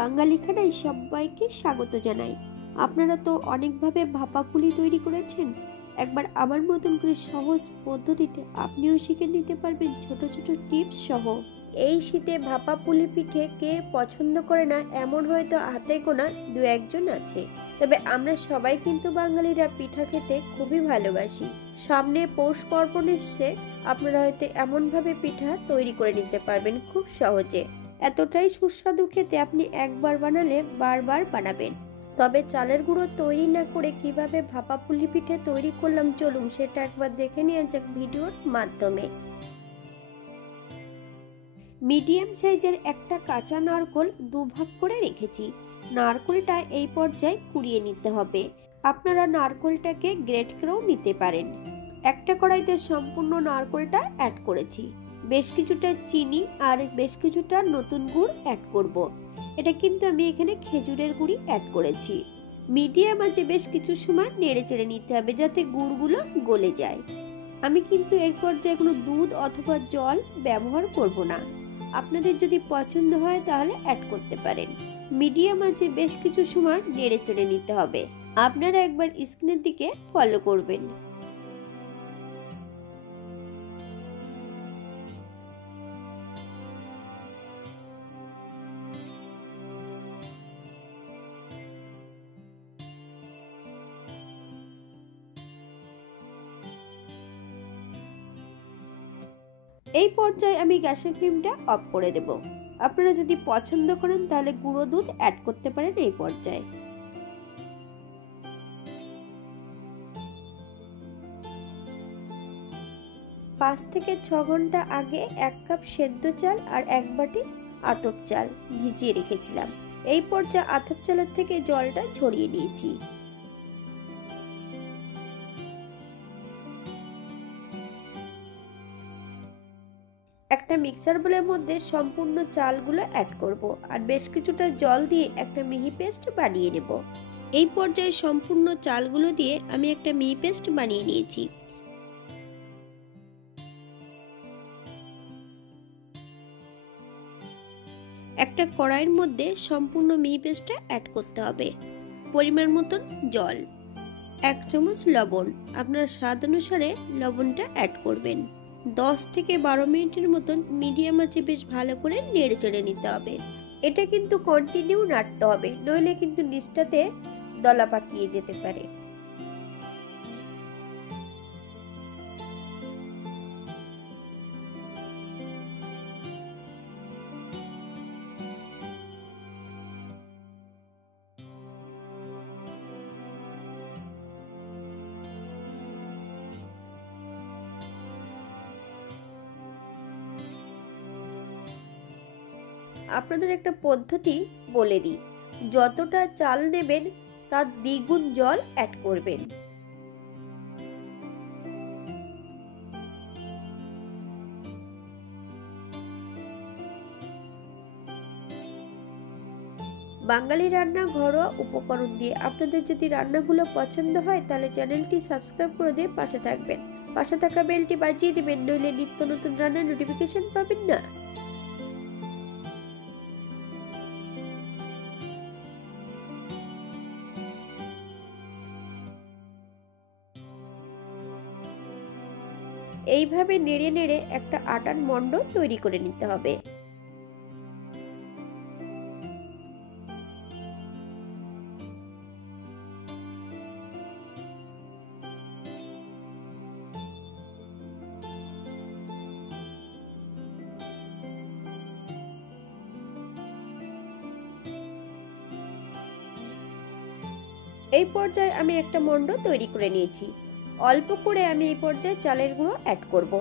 বাঙালি খানায় সবাইকে স্বাগত জানাই। আপনারা তো অনেকভাবে ভাপা পুলি তৈরি করেছেন, একবার আমার মতন করে সহজ পদ্ধতিতে আপনিও শিখে নিতে পারবেন ছোট ছোট টিপস সহ। এই শীতে ভাপা পুলি পিঠে কে পছন্দ করে না এমন হয়তো হাতে গোনা দু একজন আছে, তবে আমরা সবাই কিন্তু বাঙালিরা পিঠা খেতে খুবই ভালোবাসি। সামনে পৌষ পার্বণ এসছে, আপনারা হয়তো এমনভাবে পিঠা তৈরি করে নিতে পারবেন খুব সহজে। এতটাই সুস্বাদু খেতে, আপনি একবার বানালে বারবার বানাবেন। তবে চালের গুঁড়ো তৈরি না করে কিভাবে ভাপা পুলি পিঠে তৈরি করলাম, চলুন সেটা একবার দেখে নেওয়া যাক ভিডিওর মাধ্যমে। মিডিয়াম সাইজের একটা কাঁচা নারকেল দুভাগ করে রেখেছি। নারকেলটা এই পর্যায়ে কুড়িয়ে নিতে হবে। আপনারা নারকেলটাকে গ্রেট করেও নিতে পারেন। একটা কড়াইতে সম্পূর্ণ নারকেলটা অ্যাড করেছি। বেশ কিছুটা চিনি আর বেশ কিছুটা নতুন গুড় অ্যাড করব। এটা কিন্তু আমি এখানে খেজুরের গুড়ি অ্যাড করেছি। মিডিয়াম আঁচে বেশ কিছু সময় নেড়ে চেড়ে নিতে হবে যাতে গুড়গুলো গলে যায়। আমি কিন্তু এই পর্যায়ে কোনো দুধ অথবা জল ব্যবহার করব না। আপনাদের যদি পছন্দ হয় তাহলে অ্যাড করতে পারেন। মিডিয়াম আঁচে বেশ কিছু সময় নেড়ে চেড়ে নিতে হবে। আপনারা একবার স্ক্রিনের দিকে ফলো করবেন। এই পর্যায়ে আমি গ্যাসের ফ্লেমটা অফ করে দেব। আপনারা যদি পছন্দ করেন তাহলে গুঁড়ো দুধ অ্যাড করতে পারেন এই পর্যায়ে। 5 থেকে 6 ঘন্টা আগে 1 কাপ সেদ্ধ চাল আর 1 বাটি আতপ চাল ভিজিয়ে রেখেছিলাম। এই পর্যায়ে আতপ চালের থেকে জলটা ঝরিয়ে নিয়েছি। একটা মিক্সার বোলের মধ্যে সম্পূর্ণ চালগুলো অ্যাড করব আর বেশ কিছুটা জল দিয়ে একটা মিহি পেস্ট বানিয়ে নেব। এই পর্যায়ে সম্পূর্ণ চালগুলো দিয়ে আমি একটা মিহি পেস্ট বানিয়ে নিয়েছি। একটা কড়াইয়ের মধ্যে সম্পূর্ণ মিহি পেস্টটা অ্যাড করতে হবে। পরিমাণ মতন জল, 1 চামচ লবণ, আপনার স্বাদ অনুসারে লবণটা অ্যাড করবেন। 10 থেকে 12 মিনিটের মতন মিডিয়াম আঁচে বেশ ভালো করে নেড়ে চেড়ে নিতে হবে। এটা কিন্তু কন্টিনিউ নাড়তে হবে, নইলে কিন্তু নিচটাতে দলা পাকিয়ে যেতে পারে। আপনাদের একটা পদ্ধতি বলে দিই, যতটা চাল নেবেন তার দ্বিগুণ জল অ্যাড করবেন। বাঙালি রান্না ঘরোয়া উপকরণ দিয়ে আপনাদের যদি রান্নাগুলো পছন্দ হয় তাহলে চ্যানেলটি সাবস্ক্রাইব করে দিয়ে পাশে থাকবেন। পাশে থাকা বেলটি বাজিয়ে দিবেন, নইলে নিত্য নতুন রান্নার নোটিফিকেশন পাবেন না। এইভাবে নেড়ে নেড়ে একটা আটার মণ্ড তৈরি করে নিতে হবে। এই পর্যায়ে আমি একটা মণ্ড তৈরি করে নিয়েছি। অল্প করে আমি এই পর্যায়ে চালের গুঁড়ো অ্যাড করব।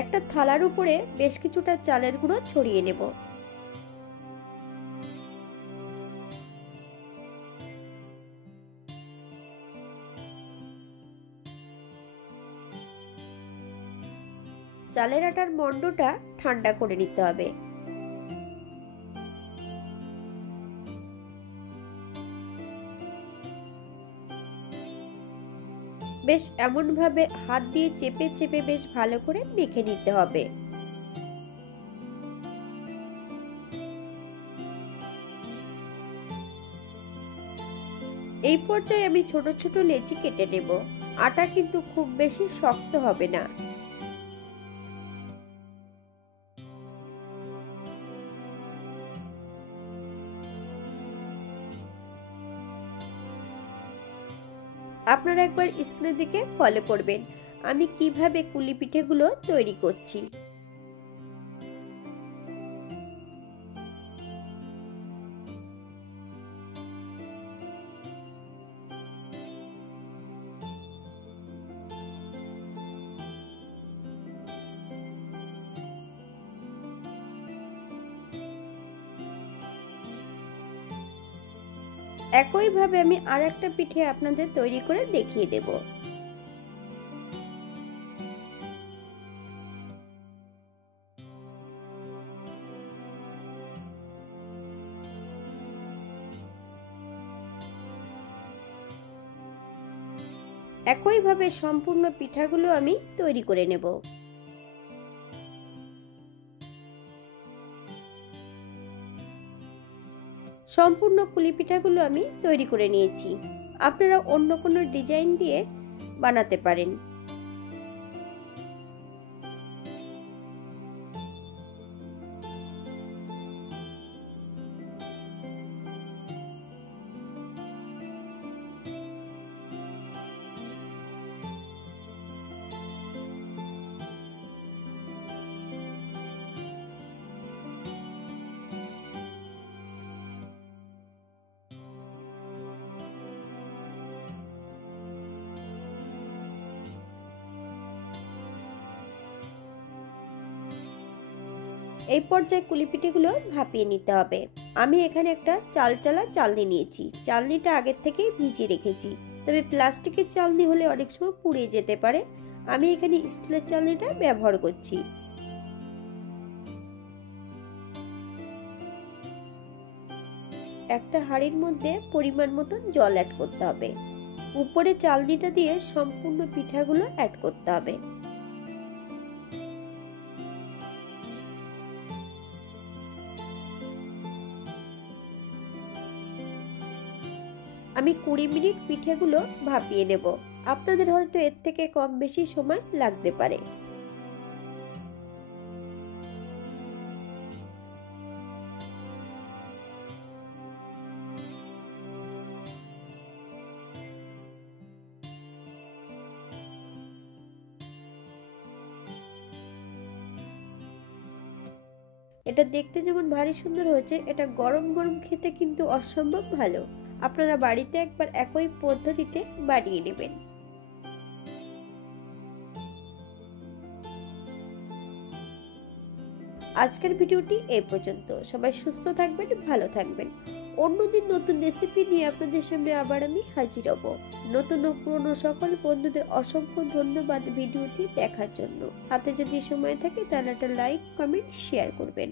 একটা থালার উপরে বেশ কিছুটা চালের গুঁড়ো ছড়িয়ে নেব। চালের আটার মণ্ডটা ঠান্ডা করে নিতে হবে। বেশ এমনভাবে হাত দিয়ে চেপে চেপে বেশ ভালো করে মেখে নিতে হবে। এই পর্যায়ে আমি ছোট ছোট লেচি কেটে নেব। আটা কিন্তু খুব বেশি শক্ত হবে না। আপনারা একবার স্ক্রিনের দিকে ফলো করবেন আমি কিভাবে কুলি পিঠেগুলো তৈরি করছি। একইভাবে আমি আরেকটা পিঠে আপনাদের তৈরি করে দেখিয়ে দেব। একইভাবে সম্পূর্ণ পিঠাগুলো আমি তৈরি করে নেব। সম্পূর্ণ কুলি পিঠাগুলো আমি তৈরি করে নিয়েছি। আপনারা অন্য কোনো ডিজাইন দিয়ে বানাতে পারেন। এই পর্যায়ে কুলি পিঠেগুলো ভাপিয়ে নিতে হবে। আমি এখানে একটা চালচালা চালনি নিয়েছি। চালনিটা আগের থেকেই ভিজিয়ে রেখেছি, তবে প্লাস্টিকের চালনি হলে অনেক সময় পুড়ে যেতে পারে। আমি এখানে স্টিলের চালনিটা ব্যবহার করছি। একটা হাঁড়ির মধ্যে পরিমাণ মতো জল অ্যাড করতে হবে। উপরে চালনিটা দিয়ে সম্পূর্ণ পিঠাগুলো অ্যাড করতে হবে। আমি 20 মিনিট পিঠেগুলো ভাপিয়ে নেব। আপনাদের হয়তো এর থেকে কম বেশি সময় লাগতে পারে। এটা দেখতে যেমন ভারী সুন্দর হয়েছে, এটা গরম গরম খেতে কিন্তু অসম্ভব ভালো। আপনারা বাড়িতে একবার একই পদ্ধতিতে বানিয়ে নেবেন। আজকের ভিডিওটি এই পর্যন্ত। সবাই সুস্থ থাকবেন, ভালো থাকবেন। অন্যদিন নতুন রেসিপি নিয়ে আপনাদের সামনে আবার আমি হাজির হব। নতুন ও পুরনো সকল বন্ধুদের অসংখ্য ধন্যবাদ ভিডিওটি দেখার জন্য। হাতে যদি সময় থাকে তাহলে একটা লাইক, কমেন্ট, শেয়ার করবেন।